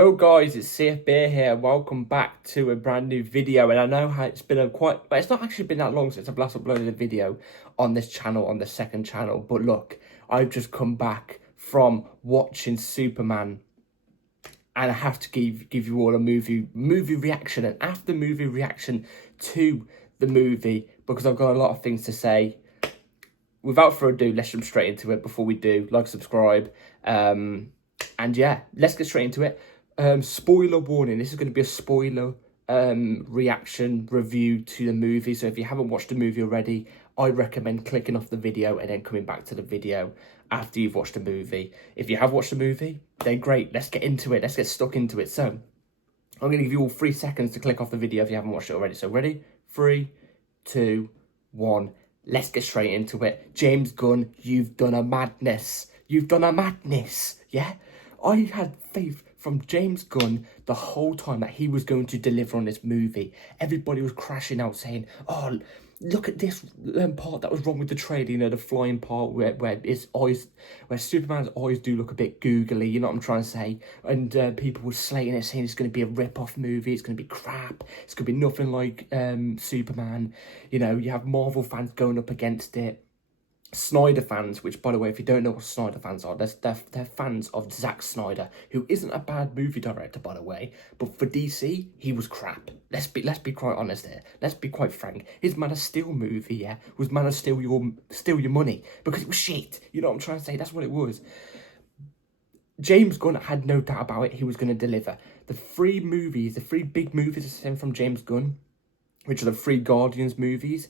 Hello guys, it's CF Beer here. Welcome back to a brand new video. And I know how it's been but it's not actually been that long since I've last uploaded a video on this channel, on the second channel. But look, I've just come back from watching Superman, and I have to give you all a movie reaction, and after movie reaction to the movie, because I've got a lot of things to say. Without further ado, let's jump straight into it. Before we do, like, subscribe, and yeah, let's get straight into it. Spoiler warning, this is going to be a spoiler reaction review to the movie. So if you haven't watched the movie already, I recommend clicking off the video and then coming back to the video after you've watched the movie. If you have watched the movie, then great, let's get into it. Let's get stuck into it. So I'm going to give you all 3 seconds to click off the video if you haven't watched it already. So ready? 3, 2, 1. Let's get straight into it. James Gunn, you've done a madness. You've done a madness, yeah? I had faith from James Gunn the whole time that he was going to deliver on this movie. Everybody was crashing out saying, oh, look at this part that was wrong with the trailer, you know, the flying part where his eyes, where Superman's eyes do look a bit googly, you know what I'm trying to say? And people were slating it, saying it's going to be a rip-off movie, it's going to be crap, it's going to be nothing like Superman. You know, you have Marvel fans going up against it. Snyder fans, which, by the way, if you don't know what Snyder fans are, they're fans of Zack Snyder, who isn't a bad movie director, by the way, but for DC, he was crap. Let's be quite honest here. Let's be quite frank. His Man of Steel movie, yeah, was Man of Steel your money, because it was shit. You know what I'm trying to say? That's what it was. James Gunn had no doubt about it. He was going to deliver. The 3 big movies from James Gunn, which are the 3 Guardians movies,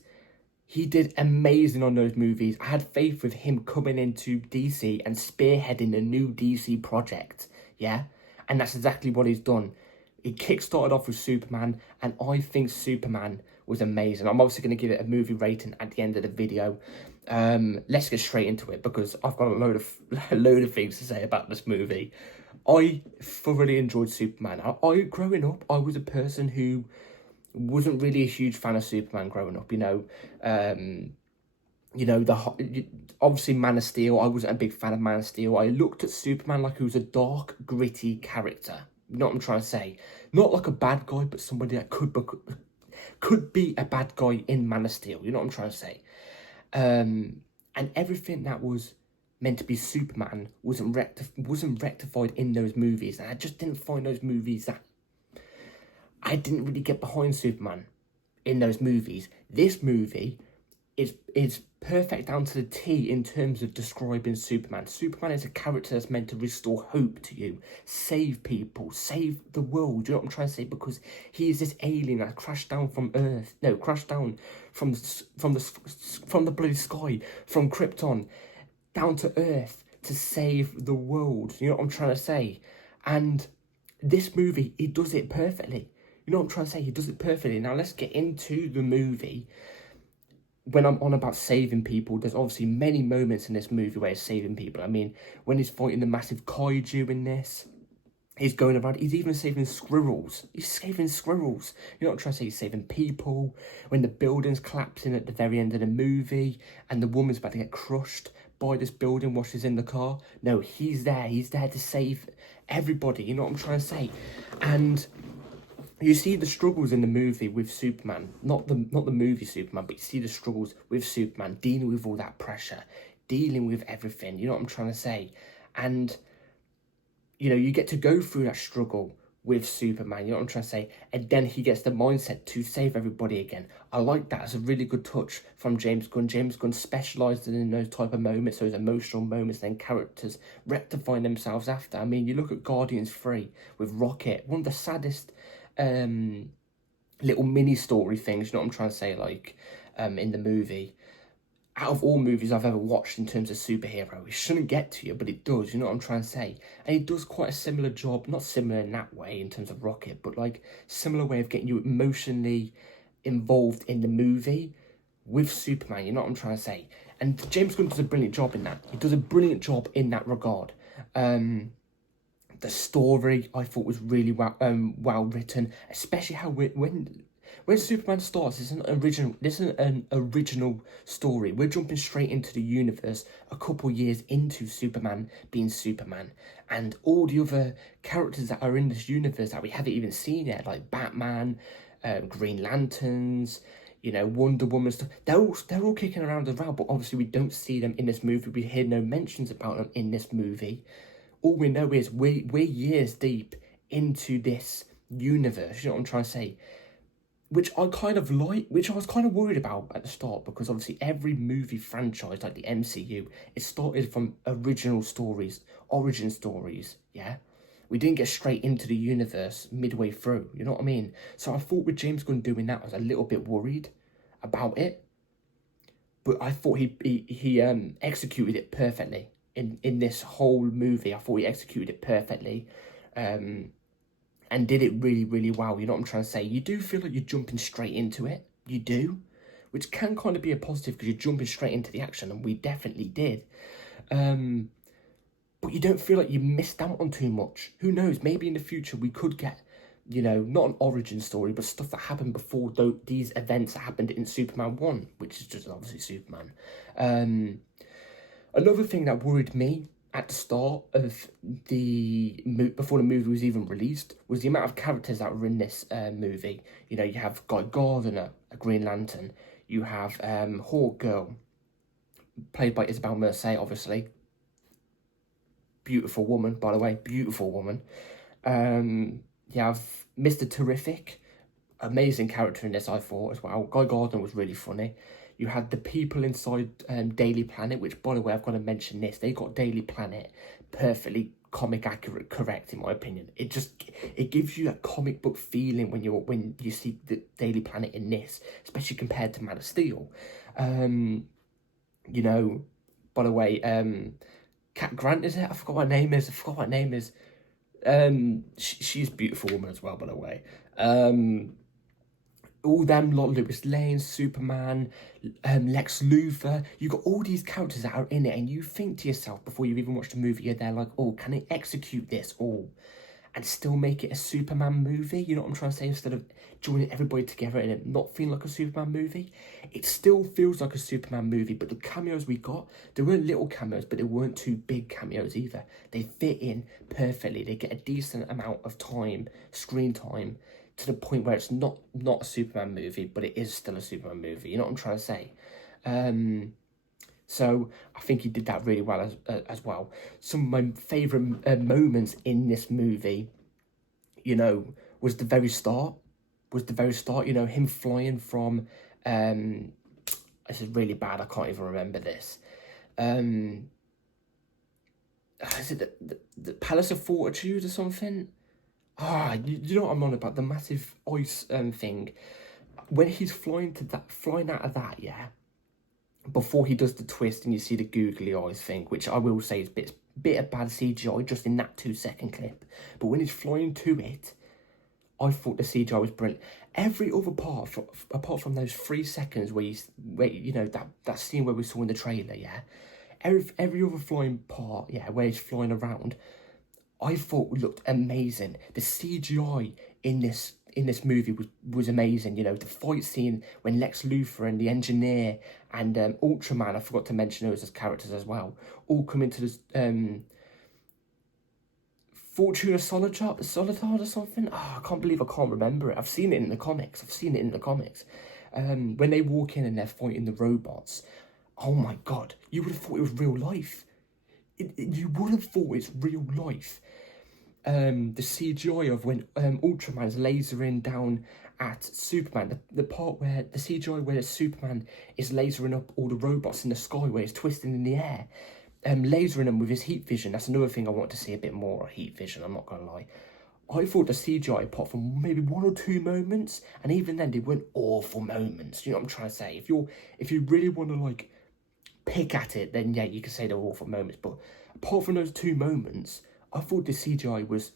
he did amazing on those movies. I had faith with him coming into DC and spearheading a new DC project, yeah? And that's exactly what he's done. He kickstarted off with Superman, and I think Superman was amazing. I'm obviously going to give it a movie rating at the end of the video. Let's get straight into it, because I've got a load of things to say about this movie. I thoroughly enjoyed Superman. Growing up, I was a person who wasn't really a huge fan of Superman growing up, you know. Obviously Man of Steel, I wasn't a big fan of Man of Steel. I looked at Superman like he was a dark, gritty character. You know what I'm trying to say? Not like a bad guy, but somebody that could be a bad guy in Man of Steel. You know what I'm trying to say? And everything that was meant to be Superman wasn't rectified in those movies. And I just didn't find those movies that... I didn't really get behind Superman in those movies. This movie is perfect down to the T in terms of describing Superman. Superman is a character that's meant to restore hope to you, save people, save the world. You know what I'm trying to say? Because he is this alien that crashed down from Earth. No, crashed down from the bloody sky, from Krypton, down to Earth to save the world. You know what I'm trying to say? And this movie, he does it perfectly. You know what I'm trying to say? He does it perfectly. Now, let's get into the movie. When I'm on about saving people, there's obviously many moments in this movie where he's saving people. I mean, when he's fighting the massive kaiju in this, he's going around, he's even saving squirrels. He's saving squirrels. You know what I'm trying to say? He's saving people. When the building's collapsing at the very end of the movie, and the woman's about to get crushed by this building while she's in the car. No, he's there. He's there to save everybody. You know what I'm trying to say? And you see the struggles in the movie with Superman, not the movie Superman, but you see the struggles with Superman, dealing with all that pressure, dealing with everything, you know what I'm trying to say? And, you know, you get to go through that struggle with Superman, you know what I'm trying to say? And then he gets the mindset to save everybody again. I like that. It's a really good touch from James Gunn. James Gunn specialised in those type of moments, those emotional moments, then characters rectifying themselves after. I mean, you look at Guardians 3 with Rocket, one of the saddest little mini story things, you know what I'm trying to say, like in the movie. Out of all movies I've ever watched in terms of superhero, it shouldn't get to you, but it does, you know what I'm trying to say? And it does quite a similar job, not similar in that way in terms of Rocket, but like similar way of getting you emotionally involved in the movie with Superman, you know what I'm trying to say? And James Gunn does a brilliant job in that. He does a brilliant job in that regard. The story I thought was really well written, especially how when when Superman starts, this isn't an original story. We're jumping straight into the universe a couple years into Superman being Superman, and all the other characters that are in this universe that we haven't even seen yet, like Batman, Green Lanterns, you know, Wonder Woman stuff. They're all kicking around as well, but obviously we don't see them in this movie. We hear no mentions about them in this movie. All we know is we're years deep into this universe. You know what I'm trying to say? Which I kind of like, which I was kind of worried about at the start, because obviously every movie franchise, like the MCU, it started from original stories, origin stories, yeah? We didn't get straight into the universe midway through, you know what I mean? So I thought with James Gunn doing that, I was a little bit worried about it. But I thought he executed it perfectly in this whole movie. I thought he executed it perfectly. And did it really, really well. You know what I'm trying to say? You do feel like you're jumping straight into it. You do. Which can kind of be a positive, because you're jumping straight into the action, and we definitely did. But you don't feel like you missed out on too much. Who knows? Maybe in the future we could get, you know, not an origin story, but stuff that happened before these events that happened in Superman 1, which is just obviously Superman. Another thing that worried me at the start of before the movie was even released, was the amount of characters that were in this movie. You know, you have Guy Gardner, a Green Lantern. You have Hawk Girl, played by Isabel Merced, obviously. Beautiful woman, by the way, beautiful woman. You have Mr. Terrific, amazing character in this, I thought, as well. Guy Gardner was really funny. You had the people inside Daily Planet, which, by the way, I've got to mention this. They got Daily Planet perfectly comic accurate, correct, in my opinion. It gives you that comic book feeling when you see the Daily Planet in this, especially compared to Man of Steel. You know, by the way, Cat Grant, is it? I forgot what her name is. She's a beautiful woman as well, by the way. All them lot, Lois Lane, Superman, Lex Luthor. You got all these characters that are in it, and you think to yourself before you've even watched the movie, you're there like, oh, can they execute this all and still make it a Superman movie? You know what I'm trying to say? Instead of joining everybody together and it not feeling like a Superman movie, it still feels like a Superman movie. But the cameos we got, they weren't little cameos, but they weren't too big cameos either. They fit in perfectly. They get a decent amount of time, screen time, to the point where it's not a Superman movie, but it is still a Superman movie. You know what I'm trying to say? So I think he did that really well as well. Some of my favourite moments in this movie, you know, was the very start. You know, him flying from, this is really bad, I can't even remember this. Is it the Palace of Fortitude or something? You know what I'm on about, the massive ice thing. When he's flying out of that, yeah, before he does the twist and you see the googly eyes thing, which I will say is a bit of bad CGI just in that 2-second clip. But when he's flying to it, I thought the CGI was brilliant. Every other part, apart from those 3 seconds where you know, that scene where we saw in the trailer, yeah, every other flying part, yeah, where he's flying around, I thought looked amazing. The CGI in this movie was amazing. You know, the fight scene when Lex Luthor and the Engineer and Ultraman, I forgot to mention those as characters as well, all come into this Fortuna Solitard or something. I can't believe I can't remember it. I've seen it in the comics. When they walk in and they're fighting the robots, oh my god, you would have thought it was real life. You would have thought it's real life. The CGI of when Ultraman's lasering down at Superman, the part where the CGI where Superman is lasering up all the robots in the sky, where he's twisting in the air, lasering them with his heat vision. That's another thing I want to see a bit more of, heat vision, I'm not gonna lie. I thought the CGI, apart from maybe 1 or 2 moments, and even then they weren't awful moments, you know what I'm trying to say? If you really want to like pick at it, then yeah, you can say they're awful moments, but apart from those 2 moments, I thought the CGI was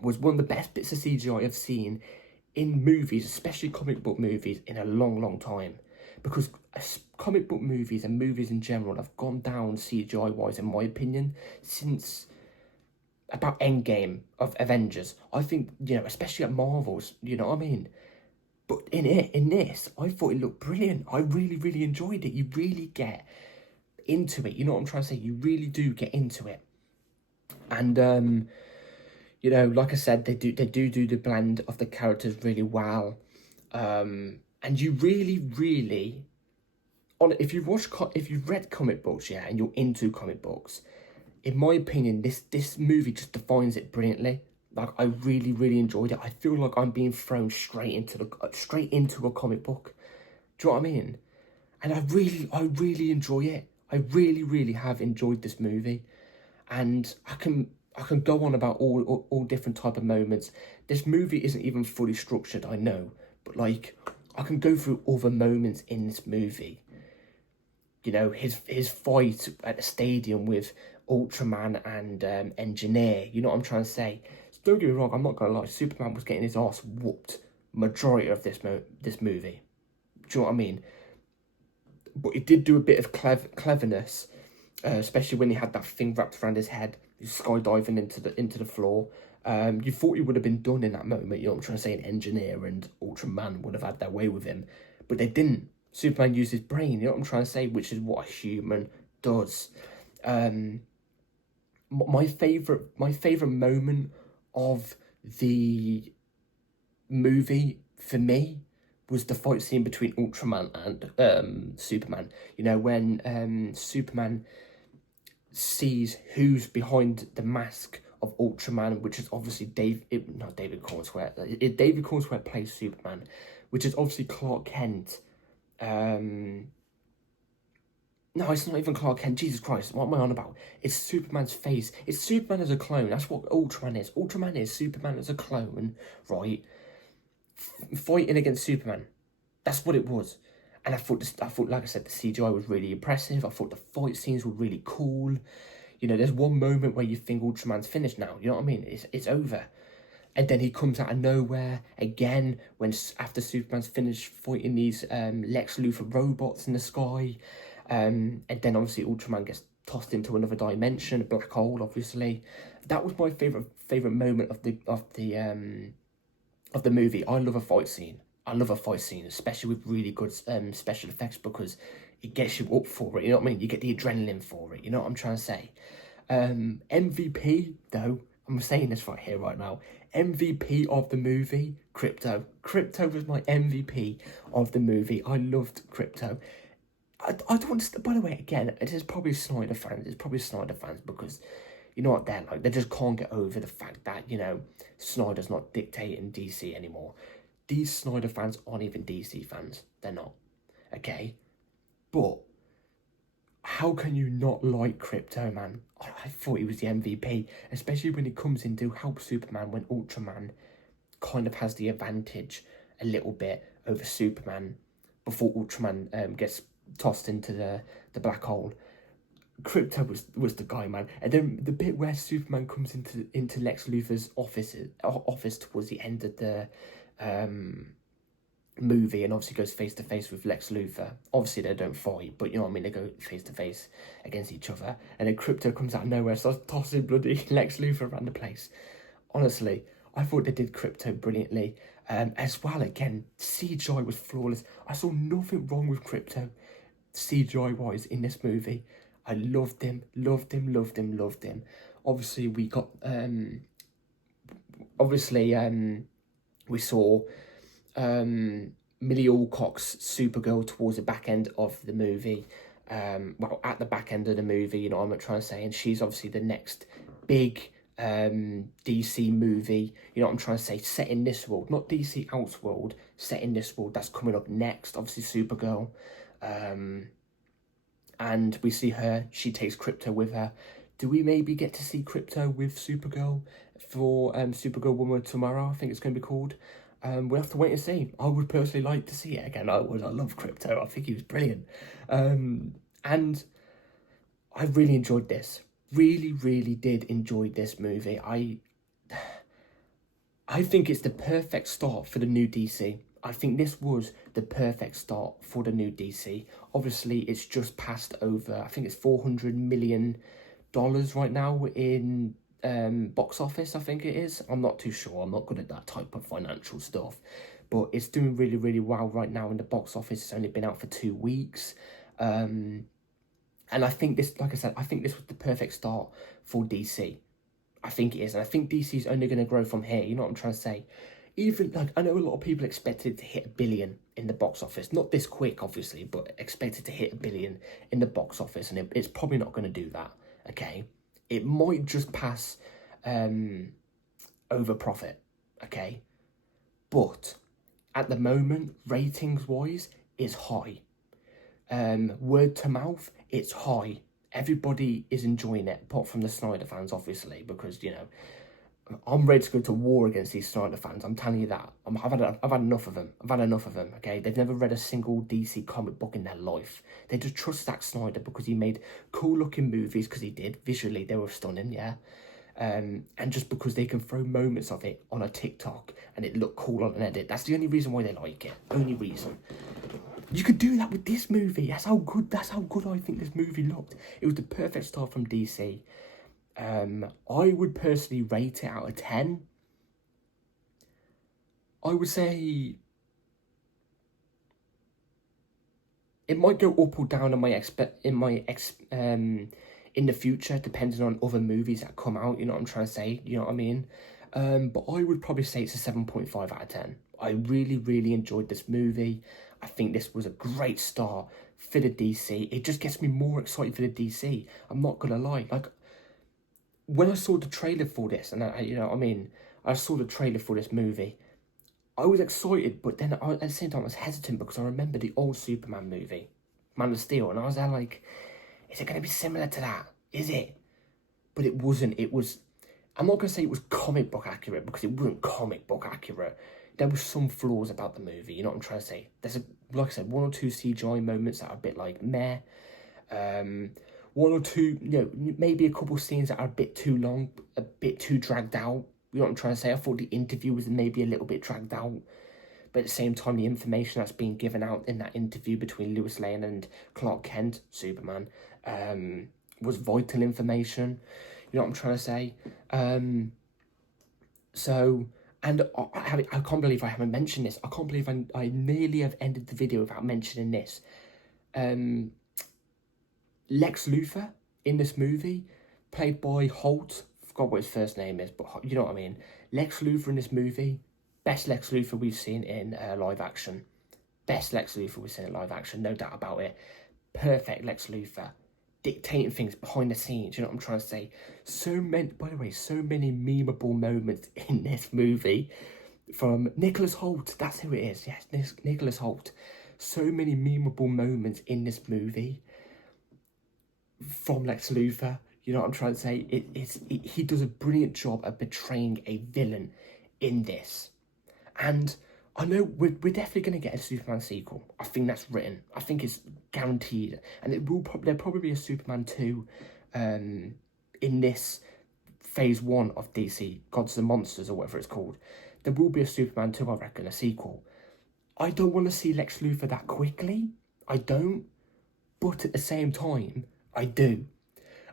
one of the best bits of CGI I've seen in movies, especially comic book movies, in a long, long time. Because comic book movies and movies in general have gone down CGI-wise, in my opinion, since about Endgame of Avengers. I think, you know, especially at Marvel's, you know what I mean? But in this, I thought it looked brilliant. I really, really enjoyed it. You really get into it. You know what I'm trying to say? You really do get into it. And you know, like I said, they do the blend of the characters really well. And you really, really, if you've read comic books, yeah, and you're into comic books, in my opinion, this movie just defines it brilliantly. Like, I really, really enjoyed it. I feel like I'm being thrown straight into a comic book. Do you know what I mean? And I really enjoy it. I really, really have enjoyed this movie. And I can go on about all different type of moments. This movie isn't even fully structured, I know, but like, I can go through other moments in this movie. You know, his fight at the stadium with Ultraman and Engineer. You know what I'm trying to say? So don't get me wrong, I'm not gonna lie. Superman was getting his ass whooped majority of this movie. Do you know what I mean? But it did do a bit of cleverness, especially when he had that thing wrapped around his head, he's skydiving into the floor. You thought he would have been done in that moment. You know what I'm trying to say? An Engineer and Ultraman would have had their way with him, but they didn't. Superman used his brain. You know what I'm trying to say? Which is what a human does. My favorite moment of the movie for me was the fight scene between Ultraman and Superman. You know, when Superman sees who's behind the mask of Ultraman, which is obviously not David Cornswear. David Cornswear plays Superman, which is obviously Clark Kent. No, it's not even Clark Kent. Jesus Christ, what am I on about? It's Superman's face. It's Superman as a clone. That's what Ultraman is. Ultraman is Superman as a clone, right? Fighting against Superman. That's what it was. And I thought, like I said, the CGI was really impressive. I thought the fight scenes were really cool. You know, there's one moment where you think Ultraman's finished now. You know what I mean? It's over. And then he comes out of nowhere again after Superman's finished fighting these Lex Luthor robots in the sky. And then obviously Ultraman gets tossed into another dimension, a black hole, obviously. That was my favorite moment of the movie. I love a fight scene. Especially with really good special effects, because it gets you up for it. You know what I mean? You get the adrenaline for it. You know what I'm trying to say? MVP though, I'm saying this right here, right now. MVP of the movie, Crypto. Crypto was my MVP of the movie. I loved Crypto. I don't understand. By the way, again, it is probably Snyder fans. It's probably Snyder fans because, you know what, they're like, they just can't get over the fact that, you know, Snyder's not dictating DC anymore. These Snyder fans aren't even DC fans. They're not. Okay? But how can you not like Crypto, man? I thought he was the MVP, especially when he comes in to help Superman when Ultraman kind of has the advantage a little bit over Superman before Ultraman gets tossed into the black hole. Crypto was the guy, man. And then the bit where Superman comes into Lex Luthor's office towards the end of the movie, and obviously goes face to face with Lex Luthor. Obviously they don't fight, but you know what I mean, they go face to face against each other, and then Crypto comes out of nowhere, starts tossing bloody Lex Luthor around the place. Honestly, I thought they did Crypto brilliantly. As well, again, CGI was flawless. I saw nothing wrong with Crypto CGI wise in this movie. I loved him. Obviously we got we saw Millie Alcock's Supergirl towards the back end of the movie. Well, at the back end of the movie, you know what I'm trying to say, and she's obviously the next big DC movie, you know what I'm trying to say, set in this world, not DC Elseworld, set in this world, that's coming up next, obviously Supergirl. And we see her, she takes Crypto with her. Do we maybe get to see Crypto with Supergirl for Supergirl Woman Tomorrow, I think it's going to be called? We'll have to wait and see. I would personally like to see it again. I love Crypto. I think he was brilliant. And I really enjoyed this. Really did enjoy this movie. I think it's the perfect start for the new DC. I think this was the perfect start for the new DC. Obviously, it's just passed over, I think it's $400 million right now in box office, I think it is. I'm not too sure. I'm not good at that type of financial stuff. but it's doing really, really well right now in the box office. It's only been out for 2 weeks. And I think this, like I said, I think this was the perfect start for DC. I think it is. And I think DC is only going to grow from here. You know what I'm trying to say? Even, like, I know a lot of people expected to hit 1 billion in the box office. Not this quick, obviously, but expected to hit 1 billion in the box office. And it's probably not going to do that, okay? It might just pass over profit, okay? But at the moment, ratings-wise, it's high. Word to mouth, it's high. Everybody is enjoying it, apart from the Snyder fans, obviously, because, you know, I'm ready to go to war against these Snyder fans. I'm telling you that. I've had enough of them. I've had enough of them, okay? They've never read a single DC comic book in their life. They just trust Zack Snyder because he made cool-looking movies, because he did. Visually, they were stunning, yeah? And just because they can throw moments of it on a TikTok and it look cool on an edit. That's the only reason why they like it. Only reason. You could do that with this movie. That's how good I think this movie looked. It was the perfect start from DC. I would personally rate it out of 10. I would say it might go up or down in the future, depending on other movies that come out. You know what I'm trying to say? You know what I mean? But I would probably say it's a 7.5 out of 10. I really, really enjoyed this movie. I think this was a great start for the DC. It just gets me more excited for the DC. I'm not gonna lie. Like, when I saw the trailer for this, and I saw the trailer for this movie, I was excited, but then at the same time I was hesitant because I remember the old Superman movie, Man of Steel, and I was there like, is it going to be similar to that? Is it? But it wasn't. It was, I'm not going to say it was comic book accurate, because it wasn't comic book accurate. There was some flaws about the movie, you know what I'm trying to say? There's, like I said, 1 or 2 CGI moments that are a bit like meh. 1 or 2, you know, maybe a couple scenes that are a bit too long, a bit too dragged out. You know what I'm trying to say? I thought the interview was maybe a little bit dragged out. But at the same time, the information that's being given out in that interview between Lois Lane and Clark Kent, Superman, was vital information. You know what I'm trying to say? So, and I can't believe I haven't mentioned this. I can't believe I nearly have ended the video without mentioning this. Lex Luthor in this movie, played by Holt. I forgot what his first name is, but you know what I mean. Lex Luthor in this movie, best Lex Luthor we've seen in live action. Best Lex Luthor we've seen in live action, no doubt about it. Perfect Lex Luthor, dictating things behind the scenes. You know what I'm trying to say? So many, by the way, so many memeable moments in this movie from Nicholas Hoult. That's who it is. Yes, Nicholas Hoult. So many memeable moments in this movie from Lex Luthor. You know what I'm trying to say? He does a brilliant job at portraying a villain in this. And I know we're definitely going to get a Superman sequel. I think that's written. I think it's guaranteed. And there'll probably be a Superman 2 in this phase 1 of DC, Gods and Monsters, or whatever it's called. There will be a Superman 2, I reckon, a sequel. I don't want to see Lex Luthor that quickly. I don't. But at the same time, I do.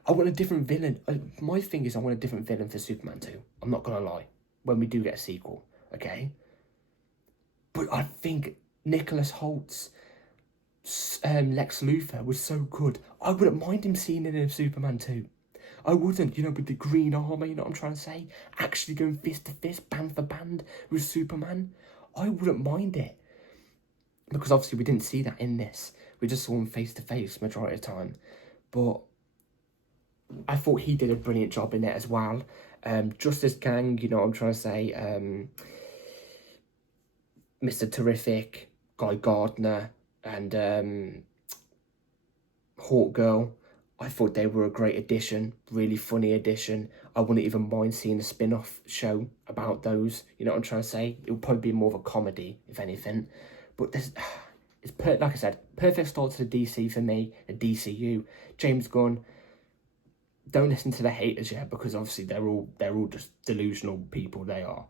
I want a different villain. My thing is I want a different villain for Superman 2. I'm not going to lie. When we do get a sequel, okay? But I think Nicholas Holt's Lex Luthor was so good. I wouldn't mind him seeing it in Superman 2. I wouldn't, you know, with the green armour, you know what I'm trying to say? Actually going fist to fist, band for band with Superman. I wouldn't mind it. Because obviously we didn't see that in this. We just saw him face to face majority of the time. But I thought he did a brilliant job in it as well. Justice Gang, you know what I'm trying to say? Mr. Terrific, Guy Gardner, and Hawk Girl. I thought they were a great addition, really funny addition. I wouldn't even mind seeing a spin-off show about those. You know what I'm trying to say? It would probably be more of a comedy, if anything. But like I said, perfect start to the DC for me, the DCU. James Gunn. Don't listen to the haters yet, because obviously they're all just delusional people. They are.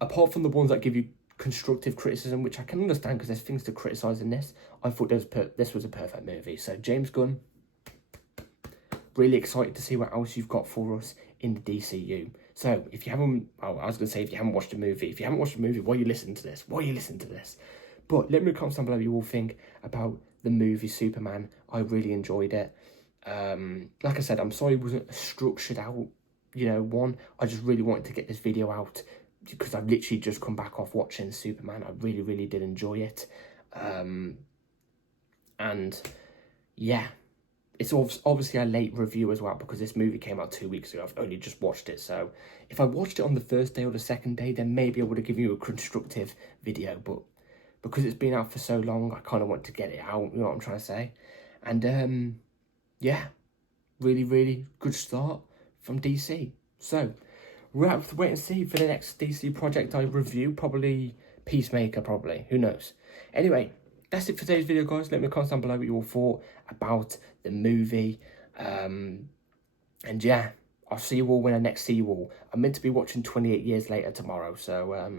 Apart from the ones that give you constructive criticism, which I can understand because there's things to criticise in this, I thought this was a perfect movie. So James Gunn, really excited to see what else you've got for us in the DCU. So if you haven't, well, I was going to say if you haven't watched the movie, if you haven't watched the movie, why are you listening to this? Why are you listening to this? But let me know in the comments down below what you all think about the movie Superman. I really enjoyed it. Like I said, I'm sorry it wasn't a structured out, one. I just really wanted to get this video out because I've literally just come back off watching Superman. I really, really did enjoy it. And yeah, it's obviously a late review as well because this movie came out 2 weeks ago. I've only just watched it. So if I watched it on the first day or the second day, then maybe I would have given you a constructive video. But because it's been out for so long, I kind of want to get it out. You know what I'm trying to say? And yeah, really, really good start from DC. So we'll have to wait and see for the next DC project I review. Probably Peacemaker, probably. Who knows? Anyway, that's it for today's video, guys. Let me comment down below what you all thought about the movie. And yeah, I'll see you all when I next see you all. I'm meant to be watching 28 Years Later tomorrow. So,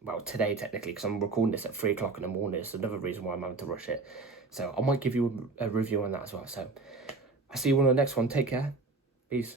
well, today technically, because I'm recording this at 3 o'clock in the morning. It's another reason why I'm having to rush it. So I might give you a review on that as well. So I'll see you all on the next one. Take care. Peace.